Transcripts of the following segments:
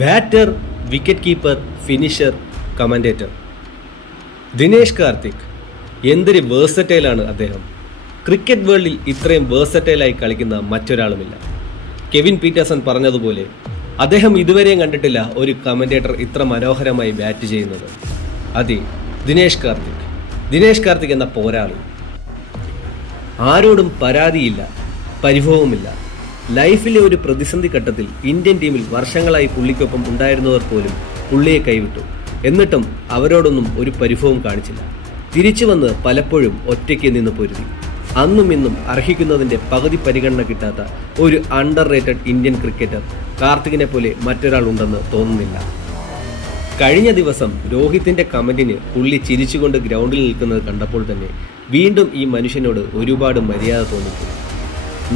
Batter, wicket keeper, finisher, commentator. Dinesh Karthik എന്തൊരു വേഴ്സറ്റൈലാണ് അദ്ദേഹം. Cricket വേൾഡിൽ ഇത്രയും വേഴ്സറ്റൈലായി കളിക്കുന്ന മറ്റൊരാളുമില്ല. കെവിൻ പീറ്റേഴ്സൺ പറഞ്ഞതുപോലെ അദ്ദേഹം ഇതുവരെയും കണ്ടിട്ടില്ല ഒരു കമൻറ്റേറ്റർ ഇത്ര മനോഹരമായി ബാറ്റ് ചെയ്യുന്നത്. അതെ, ദിനേഷ് കാർത്തിക്. ദിനേഷ് കാർത്തിക് എന്ന പോരാളി. ആരോടും പരാതിയില്ല, പരിഭവമില്ല. ലൈഫിലെ ഒരു പ്രതിസന്ധി ഘട്ടത്തിൽ ഇന്ത്യൻ ടീമിൽ വർഷങ്ങളായി പുള്ളിക്കൊപ്പം ഉണ്ടായിരുന്നവർ പോലും പുള്ളിയെ കൈവിട്ടു. എന്നിട്ടും അവരോടൊന്നും ഒരു പരിഭവം കാണിച്ചില്ല. തിരിച്ചു വന്ന് പലപ്പോഴും ഒറ്റയ്ക്ക് നിന്ന് പൊരുതി. അന്നും ഇന്നും അർഹിക്കുന്നതിൻ്റെ പകുതി പരിഗണന കിട്ടാത്ത ഒരു അണ്ടർ റേറ്റഡ് ഇന്ത്യൻ ക്രിക്കറ്റർ കാർത്തികിനെ പോലെ മറ്റൊരാൾ ഉണ്ടെന്ന് തോന്നുന്നില്ല. കഴിഞ്ഞ ദിവസം രോഹിത്തിൻ്റെ കമൻറ്റിന് പുള്ളി ചിരിച്ചുകൊണ്ട് ഗ്രൗണ്ടിൽ നിൽക്കുന്നത് കണ്ടപ്പോൾ തന്നെ വീണ്ടും ഈ മനുഷ്യനോട് ഒരുപാട് മര്യാദ തോന്നിക്കും.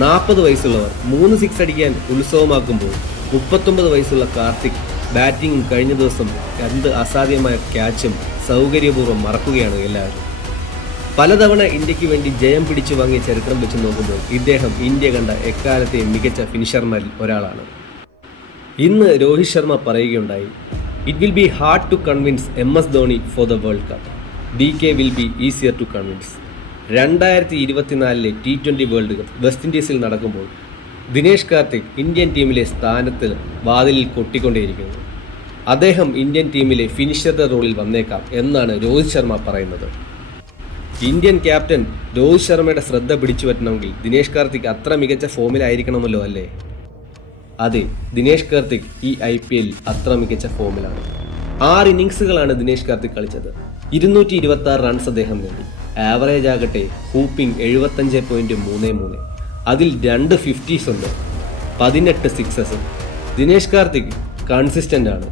40 വയസ്സുള്ളവർ 3 സിക്സ് അടിക്കാൻ ഉത്സവമാക്കുമ്പോൾ 39 വയസ്സുള്ള കാർത്തിക് ബാറ്റിങ്ങും കഴിഞ്ഞ ദിവസം 2 അസാധ്യമായ ക്യാച്ചും സൗകര്യപൂർവ്വം മറക്കുകയാണ് എല്ലാവരും. പലതവണ ഇന്ത്യക്ക് വേണ്ടി ജയം പിടിച്ചു വാങ്ങിയ ചരിത്രം വെച്ച് നോക്കുമ്പോൾ ഇദ്ദേഹം ഇന്ത്യ കണ്ട എക്കാലത്തെ മികച്ച ഫിനിഷർമാരിൽ ഒരാളാണ്. ഇന്ന് രോഹിത് ശർമ്മ പറയുകയുണ്ടായി, it will be hard to convince MS Dhoni for the world cup. DK will be easier to convince. 2024 T20 world cup West ഇൻഡീസിൽ നടക്കുമ്പോൾ ദിനേഷ് കാർത്തിക് ഇന്ത്യൻ ടീമിലെ സ്ഥാനത്ത് വാതിലിൽ കൊട്ടിക്കൊണ്ടേയിരിക്കുന്നു. അദ്ദേഹം ഇന്ത്യൻ ടീമിലെ ഫിനിഷറുടെ റോളിൽ വന്നേക്കാം എന്നാണ് രോഹിത് ശർമ്മ പറയുന്നത്. ഇന്ത്യൻ ക്യാപ്റ്റൻ രോഹിത് ശർമ്മയുടെ ശ്രദ്ധ പിടിച്ചു പറ്റണമെങ്കിൽ ദിനേഷ് കാർത്തിക് അത്ര മികച്ച ഫോമിലായിരിക്കണമല്ലോ അല്ലേ? അതെ, ദിനേഷ് കാർത്തിക് ഈ IPL അത്ര മികച്ച ഫോമിലാണ്. 6 ഇന്നിങ്സുകളാണ് ദിനേഷ് കാർത്തിക് കളിച്ചത്. 226 റൺസ് അദ്ദേഹം നേടി. ആവറേജ് ആകട്ടെ ഹൂപ്പിംഗ് 75.33. അതിൽ 2 50s ഉണ്ട്, 18 സിക്സസ്. ദിനേഷ് കാർത്തിക് കൺസിസ്റ്റന്റ് ആണ്.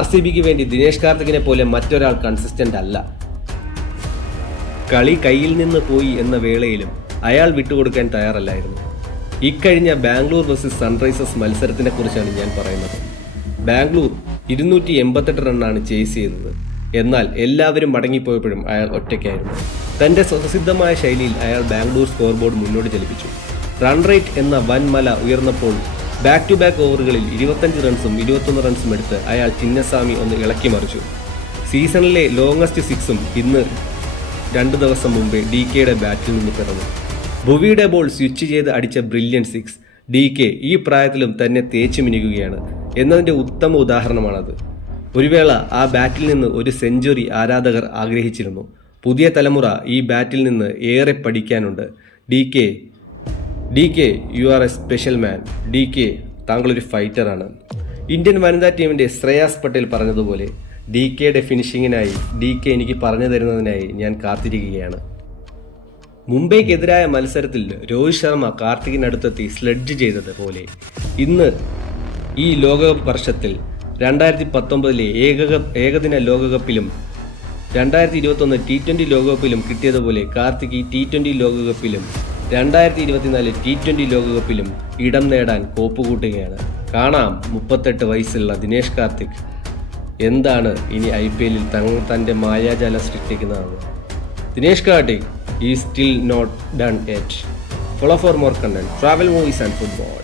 RCBക്ക് വേണ്ടി ദിനേഷ് കാർത്തികിനെ പോലെ മറ്റൊരാൾ കൺസിസ്റ്റന്റ് അല്ല. കളി കയ്യിൽ നിന്ന് പോയി എന്ന വേളയിലും അയാൾ വിട്ടുകൊടുക്കാൻ തയ്യാറല്ലായിരുന്നു. ഇക്കഴിഞ്ഞ ബാംഗ്ലൂർ വേഴ്സസ് സൺറൈസേഴ്സ് മത്സരത്തിനെ കുറിച്ചാണ് ഞാൻ പറയുന്നത്. ബാംഗ്ലൂർ 288 റണ്ണാണ് ചേസ് ചെയ്തത്. എന്നാൽ എല്ലാവരും മടങ്ങിപ്പോയപ്പോഴും അയാൾ ഒറ്റയ്ക്കായിരുന്നു. തൻ്റെ സ്വതസിദ്ധമായ ശൈലിയിൽ അയാൾ ബാംഗ്ലൂർ സ്കോർ ബോർഡ് മുന്നോട്ട് ചലിപ്പിച്ചു. റൺ റേറ്റ് എന്ന വൻമല ഉയർന്നപ്പോൾ ബാക്ക് ടു ബാക്ക് ഓവറുകളിൽ 25 റൺസും 21 റൺസും എടുത്ത് അയാൾ ചിന്നസ്വാമി ഒന്ന് ഇളക്കി മറിച്ചു. സീസണിലെ ലോങ്ങസ്റ്റ് സിക്സും ഇന്ന് 2 ദിവസം മുമ്പേ DKയുടെ ബാറ്റിൽ നിന്ന് പിറന്നു. ഭുവിയുടെ ബോൾ സ്വിച്ച് ചെയ്ത് അടിച്ച ബ്രില്യൻ 6. DK ഈ പ്രായത്തിലും തന്നെ തേച്ചു മിനുകയാണ് എന്നതിൻ്റെ ഉത്തമ ഉദാഹരണമാണത്. ഒരു വേള ആ ബാറ്റിൽ നിന്ന് ഒരു സെഞ്ചുറി ആരാധകർ ആഗ്രഹിച്ചിരുന്നു. പുതിയ തലമുറ ഈ ബാറ്റിൽ നിന്ന് ഏറെ പഠിക്കാനുണ്ട്. DK you are a special man. DK താങ്കളൊരു ഫൈറ്ററാണ്. ഇന്ത്യൻ വനിതാ ടീമിൻ്റെ ശ്രേയാസ് പട്ടേൽ പറഞ്ഞതുപോലെ DKയുടെ ഫിനിഷിങ്ങിനായി DK എനിക്ക് പറഞ്ഞു തരുന്നതിനായി ഞാൻ കാത്തിരിക്കുകയാണ്. മുംബൈക്കെതിരായ മത്സരത്തിൽ രോഹിത് ശർമ്മ കാർത്തികിനടുത്തെത്തി സ്ലെഡ്ജ് ചെയ്തത് പോലെ ഇന്ന് ഈ ലോകകപ്പ് വർഷത്തിൽ 2019 ഏകദിന ലോകകപ്പിലും 2021 T20 ലോകകപ്പിലും കിട്ടിയതുപോലെ കാർത്തിക് ഈ T20 ലോകകപ്പിലും 2024 T20 ലോകകപ്പിലും ഇടം നേടാൻ കോപ്പുകൂട്ടുകയാണ്. കാണാം 38 വയസ്സുള്ള ദിനേഷ് കാർത്തിക് എന്താണ് ഇനി IPL തൻ്റെ മായാജാലം സൃഷ്ടിക്കുന്നതാണ്. Dinesh Karthik is still not done yet. Follow for more content, travel, movies and football.